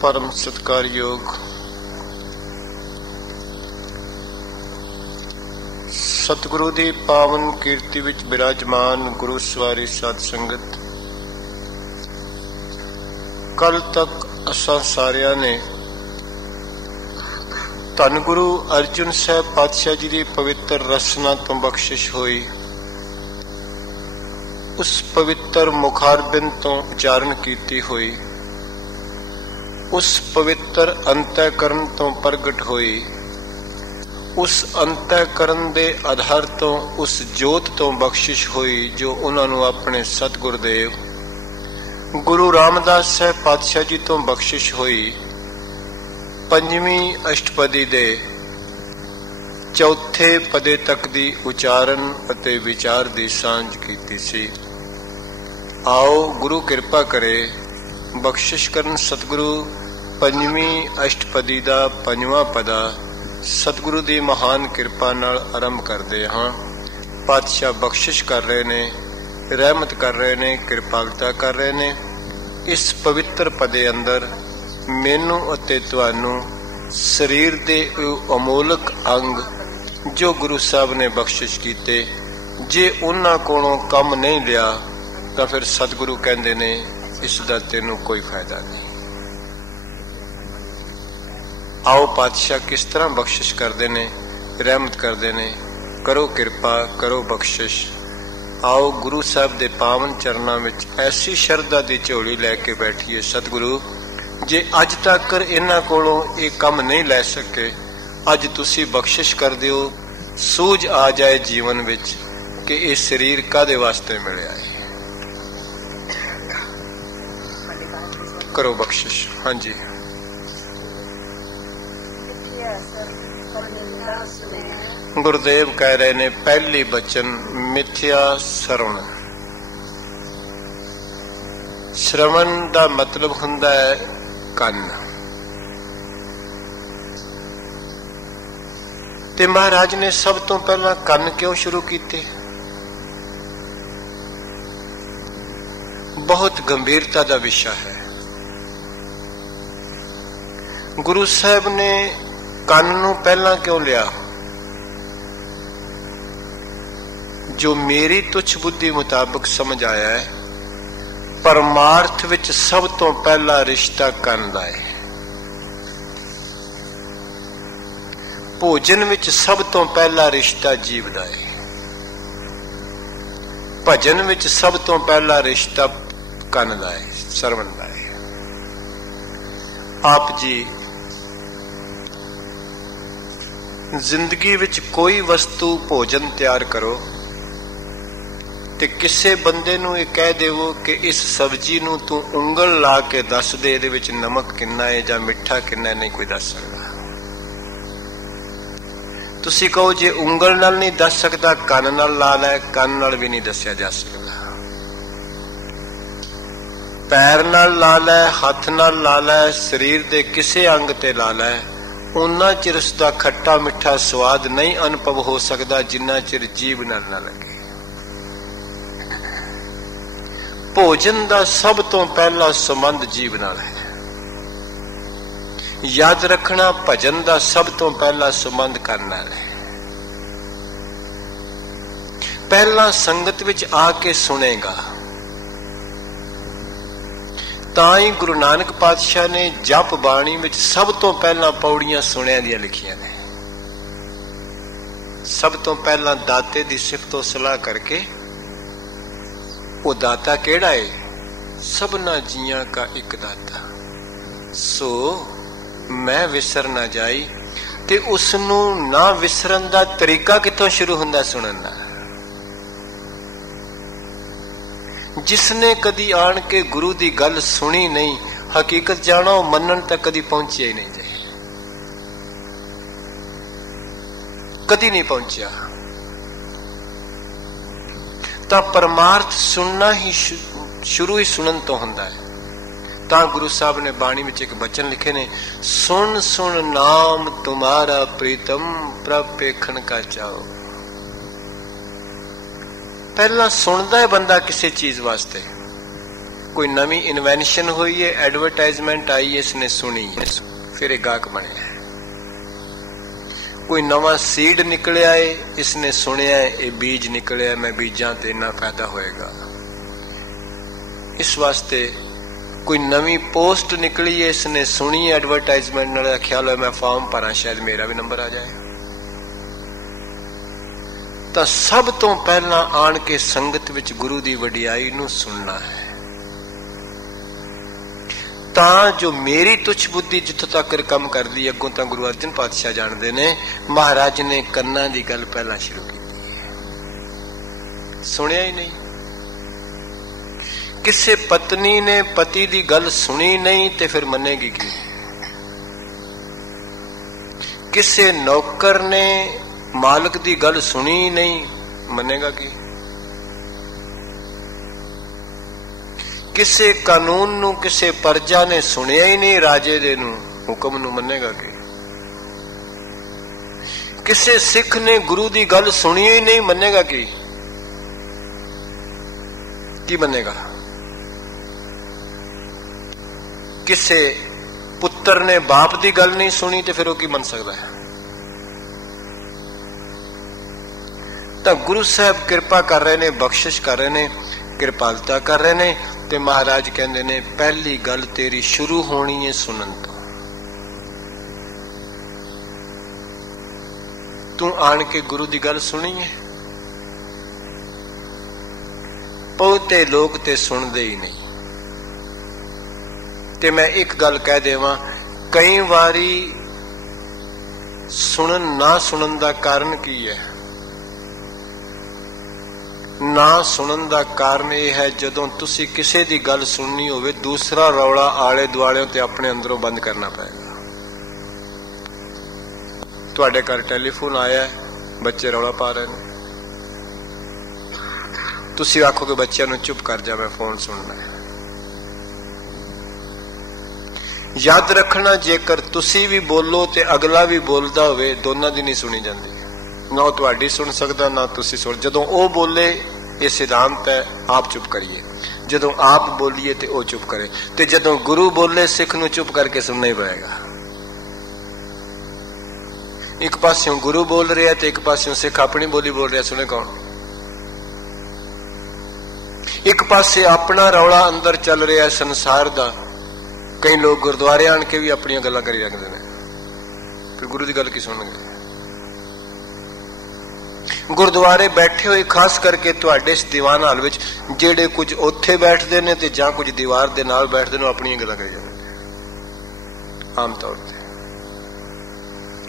परम सत्कारयोग सतगुरु दी पावन कीर्ति विच विराजमान गुरु सवारी साध संगत, कल तक असां सारियां ने धन गुरु अर्जुन साहब पातशाह जी की पवित्र रसना तो बख्शिश हुई, उस पवित्र मुखारबिंद तो उचारण कीती हुई, उस पवित्र अंतःकरण तो प्रगट हुई, उस अंतःकरण दे आधार तो उस जोत तो बख्शिश हुई जो उन्होंने अपने सतगुरुदेव गुरु रामदास साहब पातशाह जी तो बख्शिश हुई। पंजवीं अष्टपदी दे चौथे पदे तक दी उचारण अते विचार दी सांझ कीती सी। आओ गुरु कृपा करे बख्शिश करन सतगुरु पंजवीं अष्टपदी दा पंजवां पदा सतगुरु दी महान कृपा नाल आरंभ करदे हां। पातशाह बख्शिश कर रहे ने, रहमत कर रहे ने, कृपालता कर रहे ने। इस पवित्र पदे अंदर मैनू अते तुहानू शरीर दे अमोलक अंग जो गुरु साहब ने बख्शिश कीते, जे उन्हां कोलों कम नहीं लिया तो फिर सतगुरु कहंदे ने इसदा तैनू कोई फायदा नहीं। आओ पातशाह किस तरह बख्शिश करते ने, रहमत करते ने, करो कृपा करो बख्शिश। आओ गुरु साहब दे पावन चरणों में ऐसी शरधा दी झोली लैके बैठिए। सतगुरु जे अज तक इन्हां कोलों ये कम नहीं लै सके, अज तुसी बख्शिश कर दिओ, सूझ आ जाए जीवन विच कि ये शरीर कादे वास्ते मिलिया है। करो बख्शिश। हाँ जी, गुरुदेव कह रहे ने पहली बचन मिथ्या श्रवण। श्रवण दा मतलब हुंदा है कन। ते महाराज ने सब तो पहला कन क्यों शुरू कीते? बहुत गंभीरता दा विषय है। गुरु साहब ने कन नूं पहला क्यों लिया? जो मेरी तुच्छ बुद्धि मुताबिक समझ आया है, परमार्थ विच सब तो पहला रिश्ता कन दा है। भोजन विच सब तो पहला रिश्ता जीव दा है। भजन विच सब तो पहला रिश्ता कन दा है, सरवण दा है। आप जी जिंदगी विच कोई वस्तु भोजन तैयार करो ते किसे बंदे नूं ये कह देवो कि इस सब्जी नूं तू उंगल ला के दस दे, इहदे विच नमक किन्ना है जां मिठा किन्ना है, नहीं कोई दस सकदा। तुसीं कहो जे उंगल नाल नहीं दस सकदा, कन नाल ला लै, कन नाल भी नहीं दस्या जा सकदा। पैर नाल ला लै, हथ नाल ला लै, शरीर दे किसे अंग ते ला लै, उन्ना चिर उसदा खट्टा मिठा स्वाद नहीं अनुभव हो सकता जिन्ना चिर जीभ नाल ना लगे। भोजन दा सब तो पहला संबंध जीव नाल है। याद रखना, भजन दा सब तो पहला संबंध कन नाल है। पहला संगत विच आके सुनेगा, ताई गुरु नानक पातशाह ने जप बाणी में सब तो पहला पौड़ियां सुनिया दियां लिखियां ने। सब तो पहला दाते दी सिफतो सलाह करके, वो दाता केड़ा है? सबना जियां का एक दाता, सो मैं विसर ना जाई। ते उसनू ना विसरन दा तरीका कितों शुरू हुंदा सुनन दा? जिसने कदी आन के गुरु दी गल सुनी नहीं, हकीकत जाना मनन तक कदी पहुंचिया ही नहीं जाए, कदी नहीं पहुंचा। ता परमार्थ सुनना ही शुरू ही सुनन तो हुंदा है। ता गुरु साहब ने बाणी में एक बचन लिखे ने, सुन सुन नाम तुम्हारा प्रीतम प्रभ पेखन का चाओ। पहला सुनदा है बंदा किसी चीज वास्ते। कोई नवी इन्वेंशन हुई है, एडवरटाइजमेंट आई है, इसने सुनी है, फिर एक गाहक बने। कोई नवा सीड निकलिया है, इसने सुनिया है, ये बीज निकलिया, मैं बीजा ते इन्ना फायदा होएगा। इस वास्ते कोई नवी पोस्ट निकली है, इसने सुनी एडवरटाइजमेंट, नाल ख्याल है मैं फॉर्म भरा, शायद मेरा भी नंबर आ जाए। तो सब तो पहला आन के संगत विच गुरु दी वडियाई नूं सुनना है, तां जो मेरी तुच्छ बुद्धि जिथों तक कम कर दी, अगों तां गुरु अर्जन पातशाह जानते ने, महाराज ने कन्ना दी गल पहला शुरू की, सुनिया ही नहीं। किसी पत्नी ने पति दी गल सुनी नहीं ते फिर मनेगी की? किसी नौकर ने मालिक दी गल सुनी नहीं, मनेगा की? किसी कानून नू किसी प्रजा ने सुनिया ही नहीं, राजे दे नू हुक्म नू मनेगा की? किसी सिख ने गुरु दी गल सुनी ही नहीं, मनेगा की मनेगा? किसी पुत्र ने बाप दी गल नहीं सुनी तो फिर वो की मन सकता है? तो गुरु साहब कृपा कर रहे ने, बख्शिश कर रहे ने, कृपालता कर रहे ने, ते महाराज कहते ने पहली गल तेरी शुरू होनी है सुनन तो। तू आन के गुरु दी गल सुनी है? बहुते लोग ते सुनते ही नहीं। ते मैं एक गल कह देवां, कई बारी सुनन ना सुनन दा कारण की है? ना सुनन दा कारण यह है जदों तुसी किसी दी गल सुननी होवे, दूसरा रौला आले दुआले ते अपने अंदरों बंद करना पएगा। तुहाडे घर टेलीफोन आया है, बच्चे रौला पा रहे हैं, तुसी आखोगे बच्चों नूं चुप कर जा, मैं फोन सुनना है। याद रखना, जेकर तुसी भी बोलो ते अगला भी बोलदा होवे, दोनों दी नहीं सुनी जाती। ना वो तुहाडी सुन सकदा, ना तुसी सुन। जदों वो बोले ये सिद्धांत है, आप चुप करिए। जदों आप बोलिए ते वो चुप करे। ते जदों गुरु बोले, सिख नूं चुप करके सुनना ही पड़ेगा। एक पास्यों गुरु बोल रहा है, एक पास्यों सिख अपनी बोली बोल रहा, सुने कौन? एक पासे अपना रौला अंदर चल रहा है संसार दा। कई लोग गुरुद्वारे आन के भी अपनी गल्लां करी रखते हैं, फिर गुरु की गल की सुनेंगे? गुरुद्वारे बैठे हुए खास करके तुहाडे इस दीवान हाल विच जेड़े कुछ उत्थे बैठते ने ते जां कुछ दीवार दे नाल बैठते ने, अपनी गल्लां करी जांदे आम तौर पर।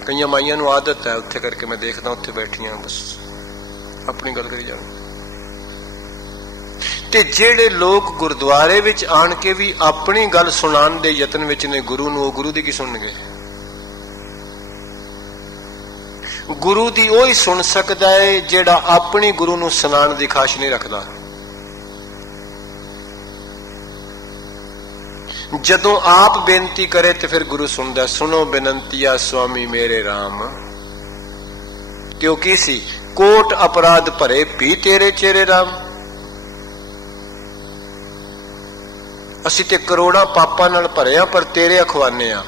कई माइयां नूं आदत है, उत्थे करके मैं देखदा उत्थे बैठियां बस अपनी गल करी जांदे। ते जेड़े लोग गुरुद्वारे विच आन के भी अपनी गल सुनाण दे यतन विच ने गुरु नूं, गुरु दी की सुनणगे? गुरु दी वो ही सुन सकदा है जेड़ा अपनी गुरु नूं सुनाण दी खाश नहीं रखदा। जदों आप बेनती करे तो फिर गुरु सुनदा। सुनो बेनंतिया स्वामी मेरे राम, क्यों की सी? कोट अपराध भरे भी तेरे चेरे राम। असी ते करोड़ा पापा नाल भरे आ, पर तेरे अखवाने आ।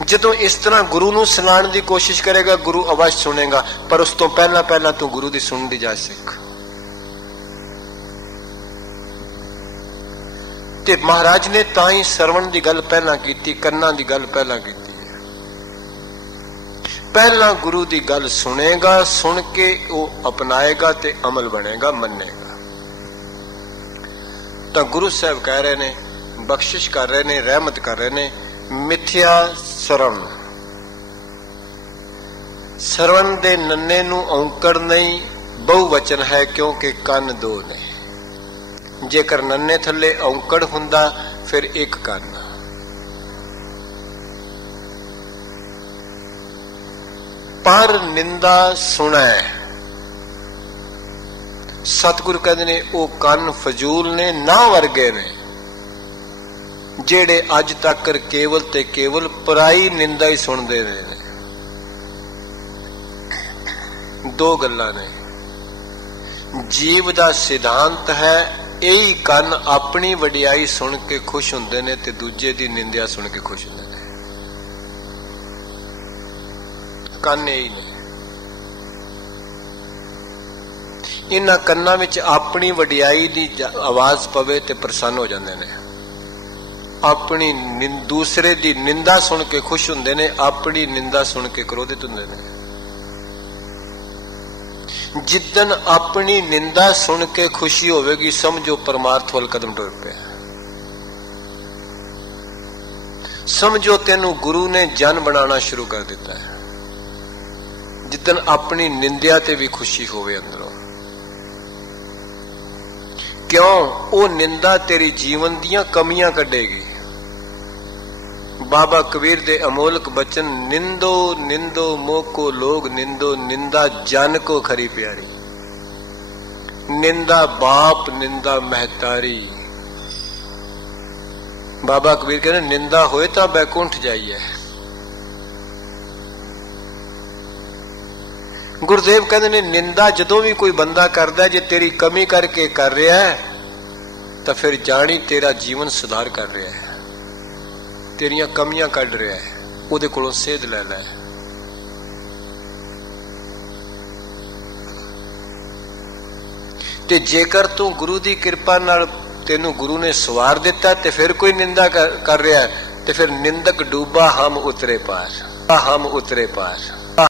जदों इस तरह गुरु नूं सुनाण दी कोशिश करेगा, गुरु अवश्य सुनेगा, पर उस तो पहला पहला तू गुरु दी सुन दी जा सिख। ते महाराज ने ताई सरवण दी गल पहला कीती, कन्ना दी गल पहला कीती। पहला गुरु दी गल सुनेगा, सुन के वो अपनाएगा ते अमल बनेगा, मनेगा। तो गुरु साहब कह रहे ने, बख्शिश कर रहे ने, रहमत कर रहे ने, मिथ्या सरवण। सरवण दे नन्ने नूं औंकड़ नहीं, बहुवचन है क्योंकि कन दो ने। जेकर नन्ने थले औंकड़ हुंदा फिर एक कन। पर निंदा सुनै। सतगुरु कहते ने वो कन फजूल ने, ना वर्गे ने जेड़े अज तक केवल ते केवल पराई निंदा ही सुनते रहे ने। दो गल्लां ने, जीव दा सिद्धांत है यही कन अपनी वडियाई सुन के खुश हुंदे ने ते दूजे दी निंदिया सुन के खुश हुंदे ने। कन यही ने, इन्हां कन्नां विच अपनी वडियाई दी आवाज पवे ते प्रसन्न हो जांदे ने। अपनी दूसरे दी निंदा सुन के खुश हुंदे ने, अपनी निंदा सुन के क्रोधित हुंदे ने। जिद्दन अपनी निंदा सुन के खुशी होवेगी समझो परमार्थ वाल कदम टुर पे। समझो तेनू गुरु ने जन बनाना शुरू कर दिता है। जिद्दन अपनी निंदिया ते भी खुशी होवे अंदरों। क्यों? वो निंदा तेरी जीवन दियां कमियां कढेगी। बाबा कबीर दे अमोलक बचन, निंदो निंदो मोको लोग निंदो, निंदा जन को खरी प्यारी। निंदा बाप निंदा महतारी। बाबा कबीर कहने निंदा होए तो बैकुंठ जाइए। गुरुदेव कहते ने निंदा जदों भी कोई बंदा करदा जे तेरी कमी करके कर रहा है तो फिर जानी तेरा जीवन सुधार कर रहा है, तेरिया कमियां कढ़ रहा है, उहदे कोलों सेध ले लै। ते जेकर तू गुरु दी कृपा नाल तेनू गुरु ने सवार दिता ते फिर कोई निंदा कर रहा है ते फिर निंदक डूबा हम उतरे पार, हम उतरे पार।